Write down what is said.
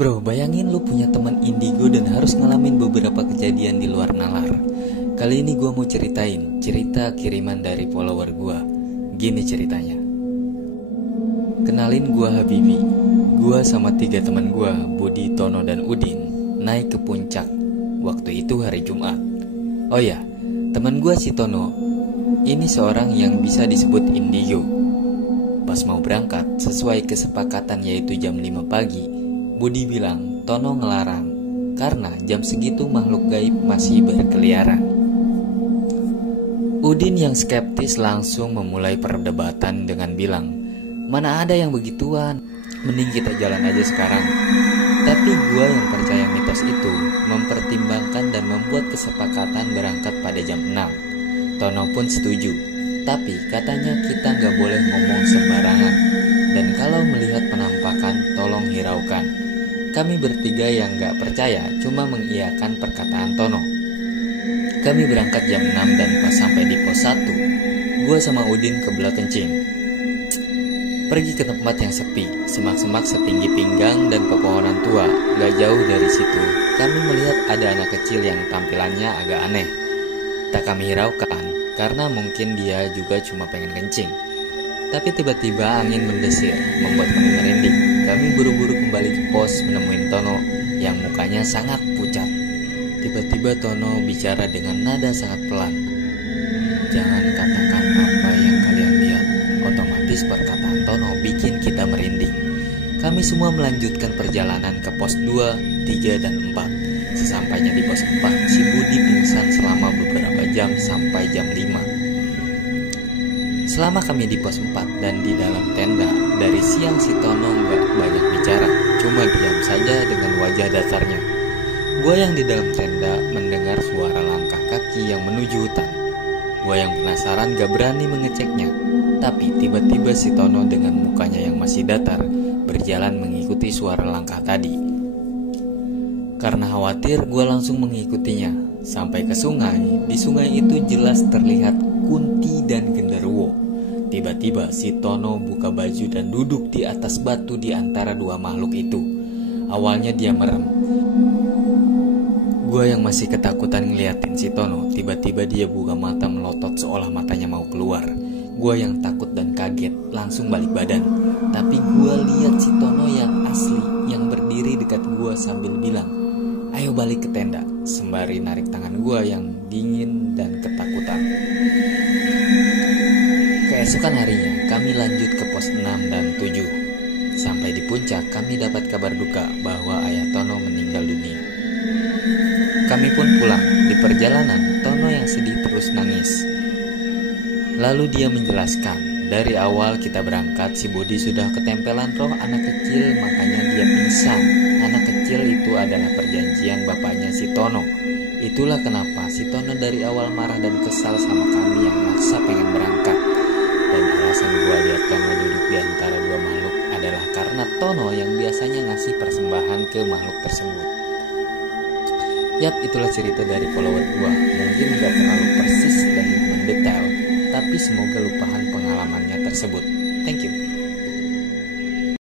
Bro, bayangin lu punya teman indigo dan harus ngalamin beberapa kejadian di luar nalar. Kali ini gue mau ceritain cerita kiriman dari follower gue. Gini ceritanya. Kenalin gue Habibi. Gue sama 3 teman gue, Budi, Tono, dan Udin, naik ke puncak. Waktu itu hari Jumat. Oh ya, teman gue si Tono ini seorang yang bisa disebut indigo. Pas mau berangkat, sesuai kesepakatan yaitu jam 5 pagi, Budi bilang Tono ngelarang karena jam segitu makhluk gaib masih berkeliaran. Udin yang skeptis langsung memulai perdebatan dengan bilang, "Mana ada yang begituan, mending kita jalan aja sekarang." Tapi gue yang percaya mitos itu mempertimbangkan dan membuat kesepakatan berangkat pada jam 6. Tono pun setuju, tapi katanya kita gak boleh ngomong sembarangan. Dan kalau melihat penampakan tolong hiraukan. Kami bertiga yang gak percaya cuma mengiyakan perkataan Tono. Kami berangkat jam 6 dan pas sampai di pos 1, gue sama Udin kebelah kencing. Pergi ke tempat yang sepi, semak-semak setinggi pinggang dan pepohonan tua. Gak jauh dari situ, kami melihat ada anak kecil yang tampilannya agak aneh. Tak kami hiraukan, karena mungkin dia juga cuma pengen kencing. Tapi tiba-tiba angin mendesir, membuat kami merinding. Kami buru-buru kembali ke pos menemuin Tono yang mukanya sangat pucat. Tiba-tiba Tono bicara dengan nada sangat pelan. "Jangan katakan apa yang kalian lihat." Otomatis perkataan Tono bikin kita merinding. Kami semua melanjutkan perjalanan ke pos 2, 3, dan 4. Sesampainya di pos 4, si Budi pingsan selama beberapa jam sampai jam 5. Selama kami di pos 4 dan di dalam tenda, dari siang si Tono gak banyak bicara, cuma diam saja dengan wajah datarnya. Gua yang di dalam tenda mendengar suara langkah kaki yang menuju hutan. Gua yang penasaran gak berani mengeceknya, tapi tiba-tiba si Tono dengan mukanya yang masih datar berjalan mengikuti suara langkah tadi. Karena khawatir, gua langsung mengikutinya sampai ke sungai. Di sungai itu jelas terlihat Kunti dan genderuwo. Tiba-tiba si Tono buka baju dan duduk di atas batu di antara dua makhluk itu. Awalnya dia merem. Gue yang masih ketakutan ngeliatin si Tono, tiba-tiba dia buka mata melotot seolah matanya mau keluar. Gue yang takut dan kaget langsung balik badan. Tapi gue lihat si Tono yang asli yang berdiri dekat gue sambil bilang, "Ayo balik ke tenda," sembari narik tangan gue yang dingin dan ketakutan. Keesokan harinya kami lanjut ke pos 6 dan 7. Sampai di puncak kami dapat kabar duka bahwa ayah Tono meninggal dunia. Kami pun pulang. Di perjalanan Tono yang sedih terus nangis. Lalu dia menjelaskan, dari awal kita berangkat si Budi sudah ketempelan roh anak kecil, makanya dia pingsan. Anak kecil itu adalah perjanjian bapaknya si Tono. Itulah kenapa si Tono dari awal marah dan kesal sama kami yang maksa pengen berangkat. Dan alasan gua lihat Tono duduk di antara dua makhluk adalah karena Tono yang biasanya ngasih persembahan ke makhluk tersebut. Yap, itulah cerita dari follower gua. Mungkin gak terlalu persis dan mendetail, tapi semoga lupahan pengalamannya tersebut. Thank you.